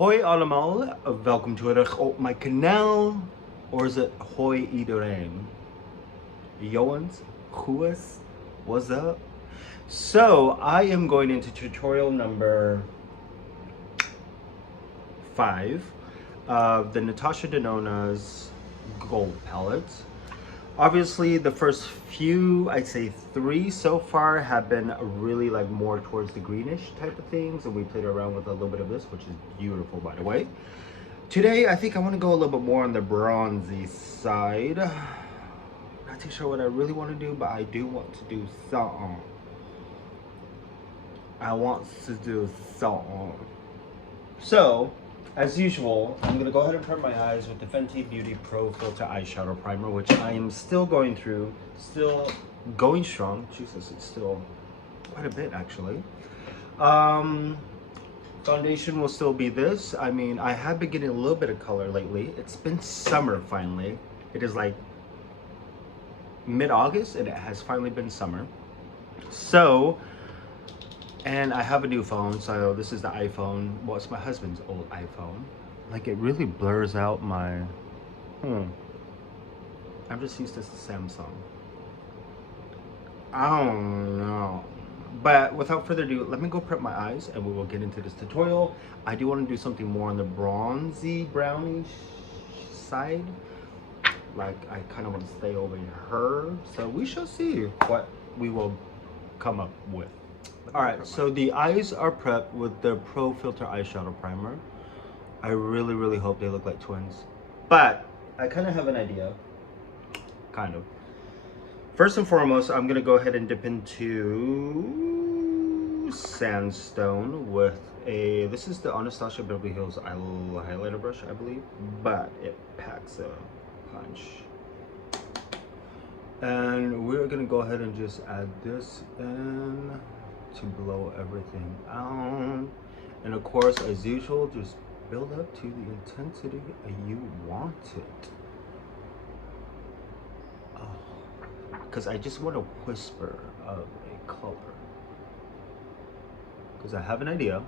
Hoi allemaal, welkom terug op mijn kanaal. Or is it hoi iedereen? Joans, goeie, what's up? So, I am going into tutorial number 5 of the Natasha Denona's gold palettes. Obviously, the first few, I'd say 3 so far, have been really like more towards the greenish type of things, and we played around with a little bit of this, which is beautiful, by the way. Today, I think I want to go a little bit more on the bronzy side. Not too sure what I really want to do, but I do want to do something. I want to do something. So, as usual, I'm going to go ahead and prep my eyes with the Fenty Beauty Pro Filter Eyeshadow Primer, which I am still going through, still going strong. Jesus, it's still quite a bit, actually. Foundation will still be this. I mean, I have been getting a little bit of color lately. It's been summer finally. It is like mid-August and it has finally been summer. So, and I have a new phone, so this is the iPhone. Well, it's my husband's old iPhone. Like, it really blurs out my... I'm just used to Samsung. I don't know. But without further ado, let me go prep my eyes and we will get into this tutorial. I do want to do something more on the bronzy, brownish side. Like, I kind of want to stay over her. So we shall see what we will come up with. Alright, so the eyes are prepped with the Pro Filter Eyeshadow Primer. I really, really hope they look like twins. But I kind of have an idea. Kind of. First and foremost, I'm going to go ahead and dip into Sandstone with a... This is the Natasha Beverly Hills highlighter brush, I believe. But it packs a punch. And we're going to go ahead and just add this in to blow everything out. And of course, as usual, just build up to the intensity you want it. Because I just want a whisper of a color. Because I have an idea.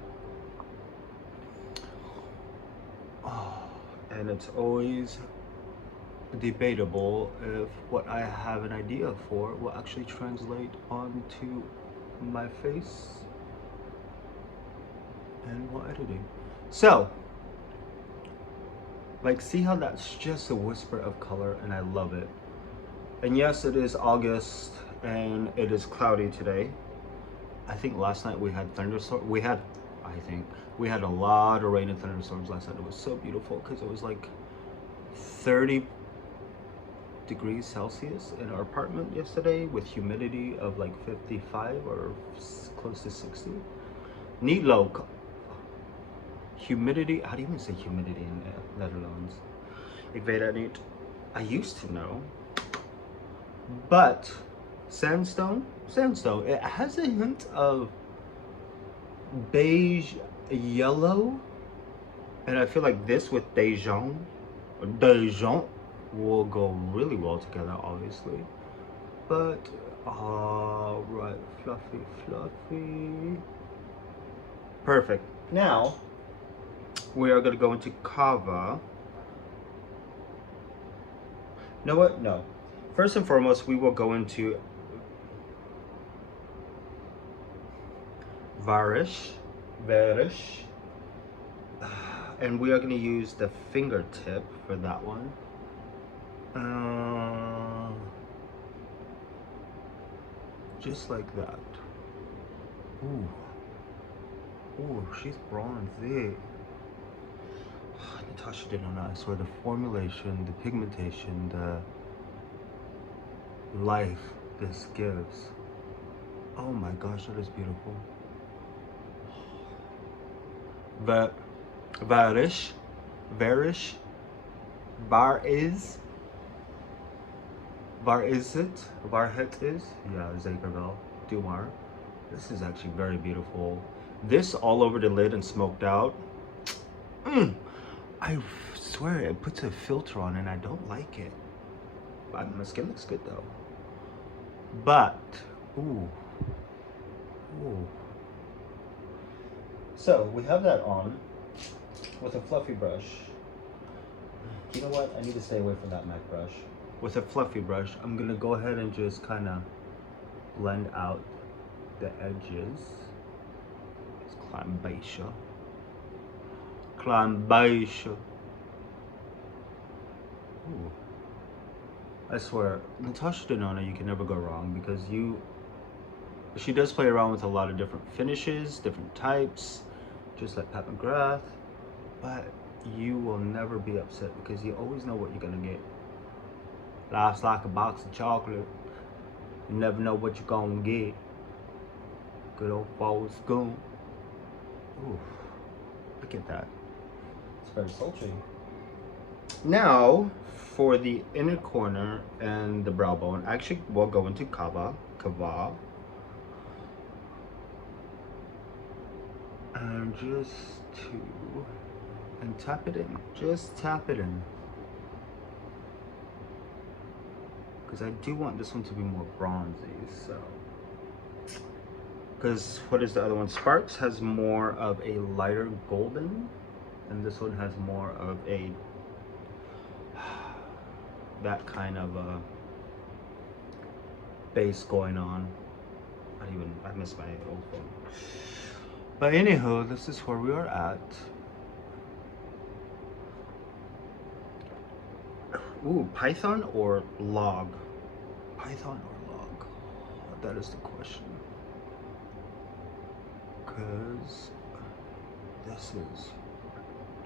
And it's always debatable if what I have an idea for will actually translate onto my face and while editing. So, like, see how that's just a whisper of color and I love it. And yes, it is August and it is cloudy today. I think last night we had thunderstorms. We had a lot of rain and thunderstorms last night. It was so beautiful because it was like 30 degrees Celsius in our apartment yesterday with humidity of like 55 or close to 60. Niet low. Humidity, how do you even say humidity in Netherlands? Ik weet dat niet. I used to know. But sandstone, it has a hint of beige yellow. And I feel like this with Dijon will go really well together, obviously. But, alright, fluffy. Perfect. Now, we are going to go into Kava. You know what? No. First and foremost, we will go into Varish. And we are going to use the fingertip for that one. Just like that. Ooh. Ooh, she's bronzy. Natasha Denona, I swear, the formulation, the pigmentation, the life this gives. Oh my gosh, that is beautiful. Varish, yeah, zeker wel. Doe maar. This is actually very beautiful. This all over the lid and smoked out. I swear it puts a filter on and I don't like it. But my skin looks good though. But, ooh. So we have that on. with a fluffy brush. You know what? I need to stay away from that MAC brush. With a fluffy brush, I'm gonna go ahead and just kind of blend out the edges. It's Clambatia. Clambatia. Ooh. I swear, Natasha Denona, you can never go wrong because she does play around with a lot of different finishes, different types, just like Pat McGrath, but you will never be upset because you always know what you're gonna get. Life's like a box of chocolate. You never know what you're gonna get. Good old Forrest Gump. Ooh, look at that. It's very sultry. Now, for the inner corner and the brow bone, actually we'll go into Kava. And and tap it in. Just tap it in. Because I do want this one to be more bronzy, so. Because what is the other one? Sparks has more of a lighter golden, and this one has more of a that kind of a base going on. I missed my old phone. But anywho, this is where we are at. Ooh, Python or log? Python or log? That is the question. Because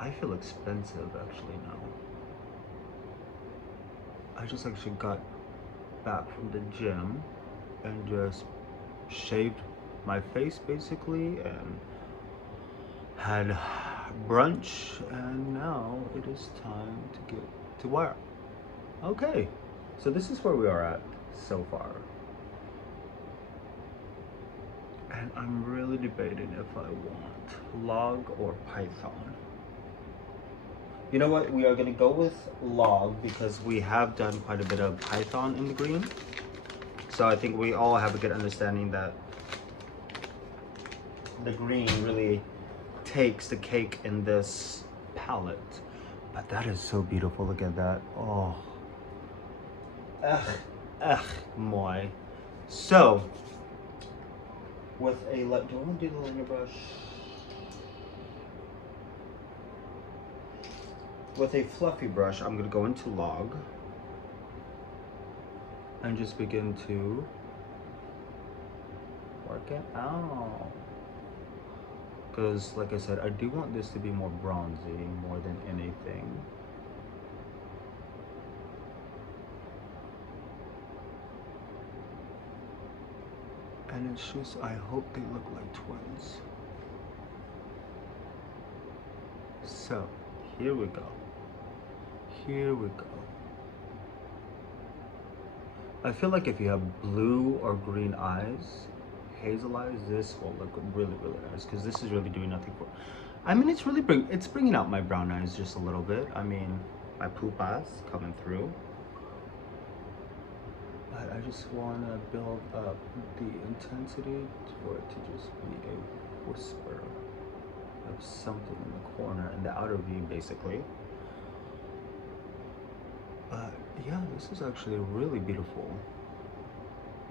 I feel expensive actually now. I just actually got back from the gym and just shaved my face basically and had brunch, and now it is time to get to work. Okay, so this is where we are at so far. And I'm really debating if I want log or Python. You know what? We are going to go with log because we have done quite a bit of Python in the green. So I think we all have a good understanding that the green really takes the cake in this palette. But that is so beautiful. Look at that. Oh. Moi. So, with a, do you want to do the linear brush? With a fluffy brush, I'm going to go into log and just begin to work it out. Because, like I said, I do want this to be more bronzy more than anything. And it's just, I hope they look like twins. So, here we go. Here we go. I feel like if you have blue or green eyes, hazel eyes, this will look really, really nice because this is really doing nothing for. I mean, it's bringing out my brown eyes just a little bit. I mean, my poop eyes coming through. But I just want to build up the intensity for it to just be a whisper of something in the corner, in the outer V, basically. But yeah, this is actually a really beautiful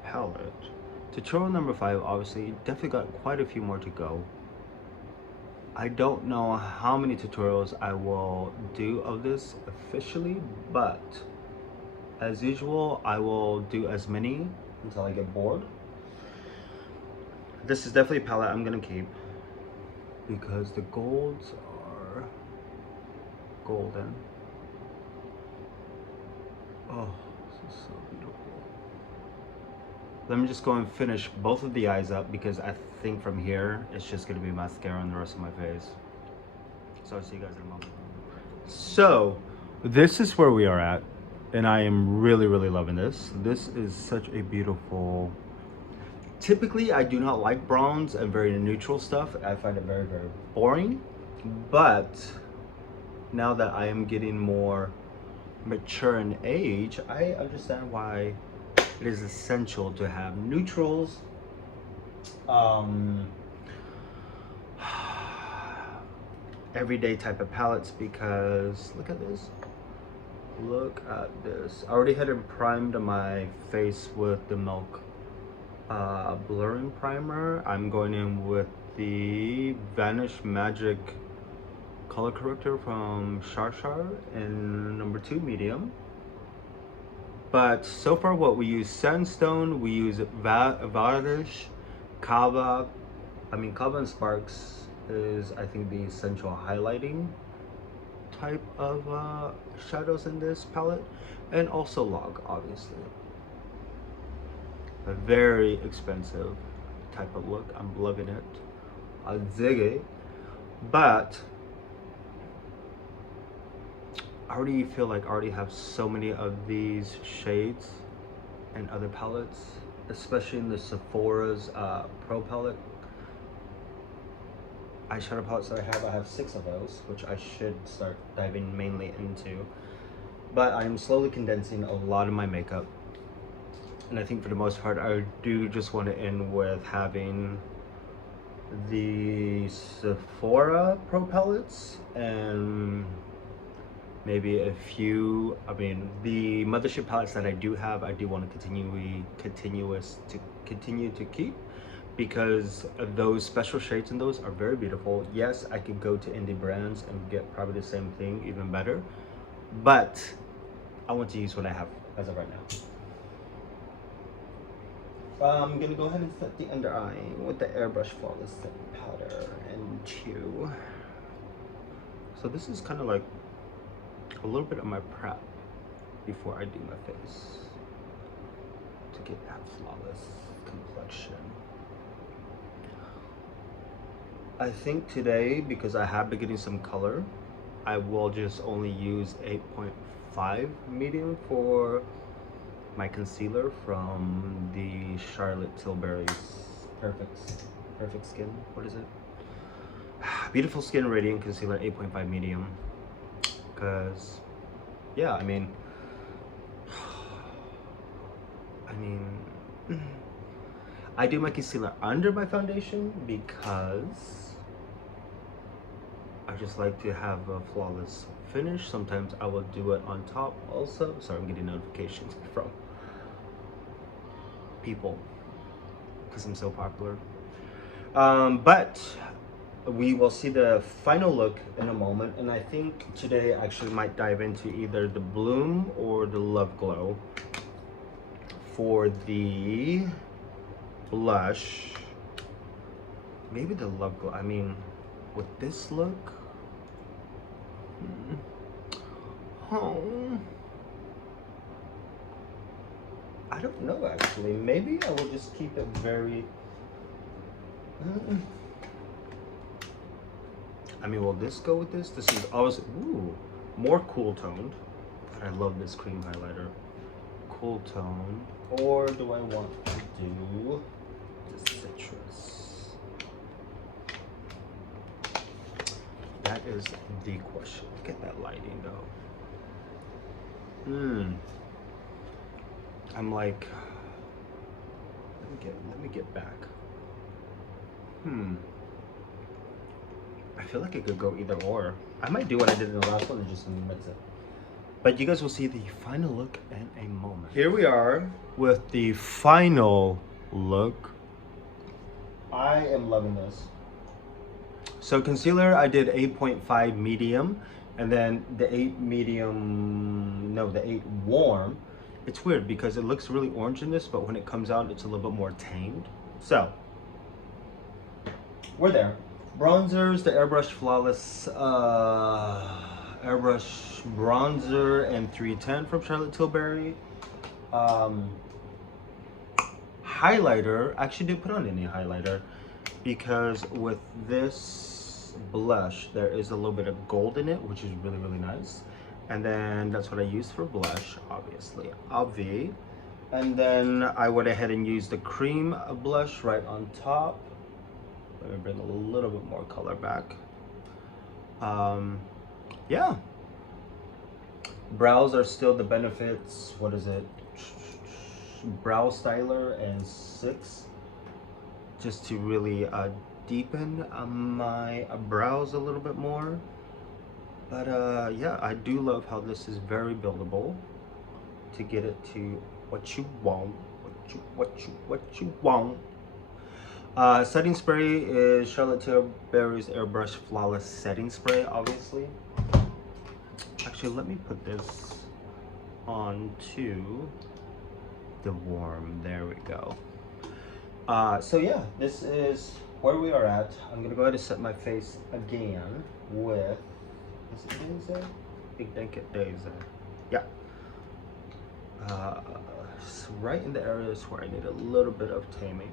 palette. Tutorial number 5, obviously, definitely got quite a few more to go. I don't know how many tutorials I will do of this officially, but as usual, I will do as many until I get bored. This is definitely a palette I'm gonna keep because the golds are golden. Oh, this is so beautiful. Let me just go and finish both of the eyes up because I think from here it's just gonna be mascara on the rest of my face. So I'll see you guys in a moment. So this is where we are at, and I am really, really loving this. This is such a beautiful. Typically, I do not like bronze and very neutral stuff. I find it very, very boring. But now that I am getting more mature in age, I understand why it is essential to have neutrals. everyday type of palettes because look at this. Look at this. I already had it primed my face with the Milk blurring primer. I'm going in with the Vanish Magic color corrector from Shar in number 2 medium. But so far what we use Sandstone, we use Varnish, Kava. Kava and Sparks is I think the essential highlighting type of shadows in this palette, and also Log, obviously. A very expensive type of look. I'm loving it. I dig it. But I already feel like I already have so many of these shades and other palettes, especially in the Sephora's Pro palette. Eyeshadow palettes that I have 6 of those, which I should start diving mainly into. But I'm slowly condensing a lot of my makeup. And I think for the most part, I do just want to end with having the Sephora Pro palettes and maybe a few, the Mothership palettes that I do have, I do want to continue to keep, because those special shades in those are very beautiful. Yes, I could go to indie brands and get probably the same thing, even better, but I want to use what I have as of right now. I'm gonna go ahead and set the under eye with the Airbrush Flawless Setting Powder and Chew. So this is kind of like a little bit of my prep before I do my face to get that flawless complexion. I think today, because I have been getting some color, I will just only use 8.5 medium for my concealer from the Charlotte Tilbury's Perfect Skin. What is it? Beautiful Skin Radiant Concealer 8.5 medium. Because, yeah, I do my concealer under my foundation because I just like to have a flawless finish. Sometimes I will do it on top also. Sorry, I'm getting notifications from people because I'm so popular. But we will see the final look in a moment, and I think today I actually might dive into either the Bloom or the Love Glow for the blush. Maybe the Love Glow. With this look, I don't know actually. Maybe I will just keep it very will this go with this? This is always more cool toned, but I love this cream highlighter. Cool tone, or do I want to do the citrus? That is the question. Look at that lighting though. I'm like, let me get back. I feel like it could go either or. I might do what I did in the last one and just mix it. But you guys will see the final look in a moment. Here we are with the final look. I am loving this. So concealer, I did 8.5 medium, and then the 8 warm. It's weird because it looks really orange in this, but when it comes out, it's a little bit more tamed. So, we're there. Bronzers, the Airbrush Flawless Airbrush Bronzer and 310 from Charlotte Tilbury. Highlighter, I actually didn't put on any highlighter because with this blush, there is a little bit of gold in it, which is really, really nice. And then that's what I used for blush, obviously, Obvi. And then I went ahead and used the cream blush right on top. Let me bring a little bit more color back. Yeah. Brows are still the Benefits, what is it? Brow Styler and 6. Just to really deepen my brows a little bit more. But yeah, I do love how this is very buildable to get it to what you want, what you want. Setting spray is Charlotte Tilbury's Airbrush Flawless Setting Spray, obviously. Actually, let me put this onto the warm. There we go. So yeah, this is where we are at. I'm gonna go ahead and set my face again with, is it Daisy? I think it Daisy. Yeah. So right in the areas where I need a little bit of taming.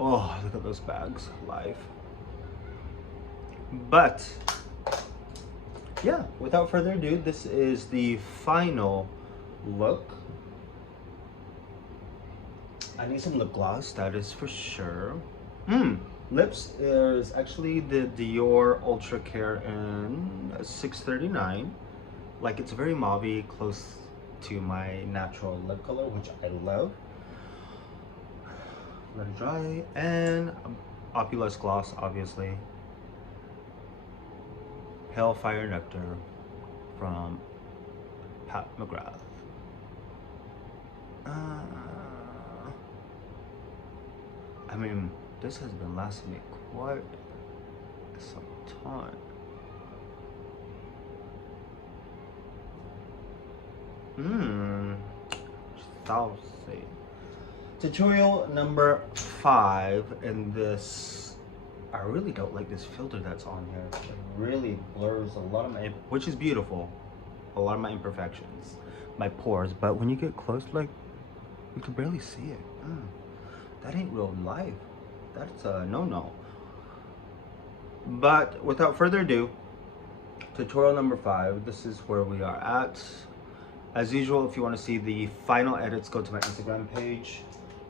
Oh, look at those bags, live. But yeah, without further ado, this is the final look. I need some lip gloss, that is for sure. Lips is actually the Dior Ultra Care in 639. Like, it's very mauve-y, close to my natural lip color, which I love. Let it dry, and Opulous Gloss, obviously. Pale Fire Nectar from Pat McGrath. I mean, this has been lasting me quite some time. Saucy. Tutorial number 5, and this, I really don't like this filter that's on here. It really blurs a lot of my, which is beautiful, a lot of my imperfections, my pores, but when you get close, like, you can barely see it. That ain't real life. That's a no-no. But without further ado, tutorial number 5, this is where we are at. As usual, if you want to see the final edits, go to my Instagram page.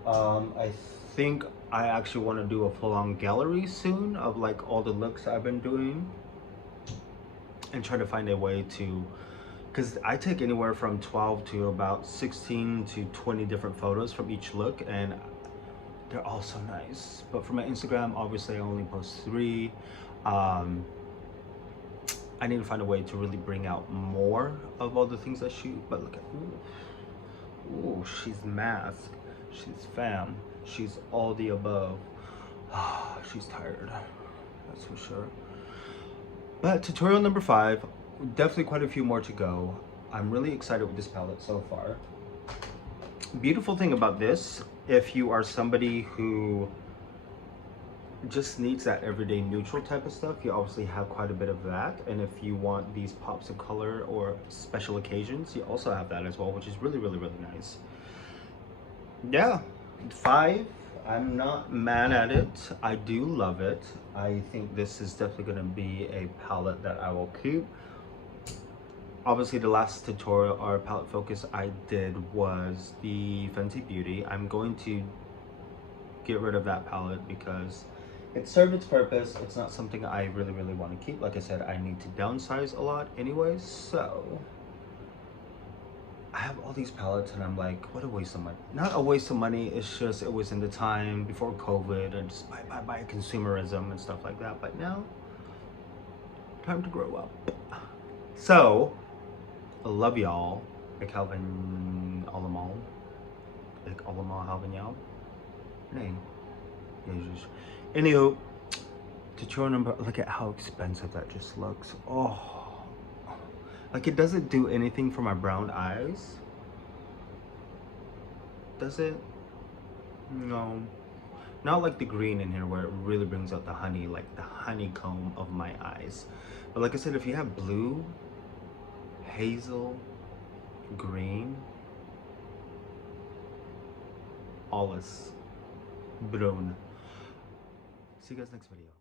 I think I actually want to do a full-on gallery soon of like all the looks I've been doing, and try to find a way to, because I take anywhere from 12 to about 16 to 20 different photos from each look, and they're all so nice. But for my Instagram, obviously I only post 3. I need to find a way to really bring out more of all the things I shoot. But look at, ooh, she's masked, she's fam, she's all the above. She's tired, that's for sure. But tutorial number 5, definitely quite a few more to go. I'm really excited with this palette so far. Beautiful thing about this, if you are somebody who just needs that everyday neutral type of stuff, you obviously have quite a bit of that. And if you want these pops of color or special occasions, you also have that as well, which is really, really, really nice. Yeah, 5, I'm not mad at it. I do love it. I think this is definitely going to be a palette that I will keep. Obviously, the last tutorial or palette focus I did was the Fenty Beauty. I'm going to get rid of that palette because it served its purpose. It's not something I really, really want to keep. Like I said, I need to downsize a lot anyways, so I have all these palettes and I'm like, what a waste of money. Not a waste of money, it's just it was in the time before COVID and just buy consumerism and stuff like that. But now, time to grow up. So, I love y'all. Ik hou van allemaal. Ik allemaal hou van jou. Nee. Jezus. Anywho, tutorial number, look at how expensive that just looks. Oh. Like, it doesn't do anything for my brown eyes. Does it? No. Not like the green in here where it really brings out the honey, like the honeycomb of my eyes. But like I said, if you have blue, hazel, green, alles, brown. See you guys next video.